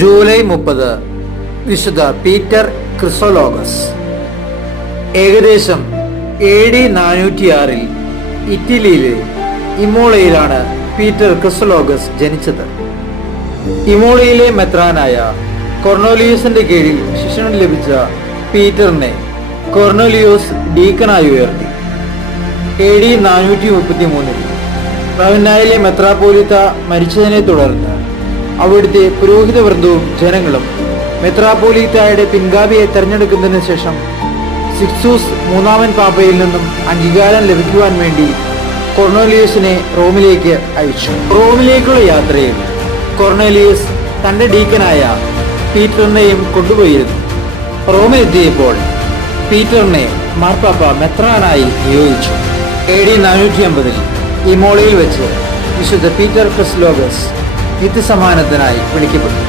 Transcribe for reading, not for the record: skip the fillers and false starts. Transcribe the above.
July 30 വിശുദ്ധ Peter ക്രിസോലോഗസ്. ഏകദേശം AD 406 ഇറ്റലിയിലെ ഇമോളയിലാണ് പീറ്റർ ക്രിസോലോഗസ് ജനിച്ചത്. ഇമോളയിലെ മെത്രാനായ കൊർണേലിയോസിന്റെ കീഴിൽ ശിക്ഷണം ലഭിച്ച പീറ്ററിനെ കൊർണേലിയോസ് ഡീക്കനായി ഉയർത്തി. AD 433 റവന്നായിലെ മെത്രാപ്പോലിത്ത മരിച്ചതിനെ തുടർന്ന് അവിടുത്തെ പുരോഹിത വൃന്ദവും ജനങ്ങളും മെത്രാപ്പോലീത്തായുടെ പിൻഗാമിയെ തെരഞ്ഞെടുക്കുന്നതിന് ശേഷം സിക്സൂസ് മൂന്നാമൻ പാപ്പയിൽ നിന്നും അംഗീകാരം ലഭിക്കുവാൻ വേണ്ടി കൊർണേലിയസിനെ റോമിലേക്ക് അയച്ചു. റോമിലേക്കുള്ള യാത്രയിൽ കൊർണേലിയസ് തന്റെ ഡീക്കനായ പീറ്ററിനെയും കൊണ്ടുപോയിരുന്നു. റോമിലെത്തിയപ്പോൾ പീറ്ററിനെ മാർപ്പാപ്പ മെത്രാനായി നിയോഗിച്ചു. AD 450 ഇമോളയിൽ വെച്ച് വിശുദ്ധ പീറ്റർ ക്രിസോലോഗസ് നിത്യസമാനത്തിനായി വിളിക്കപ്പെട്ടു.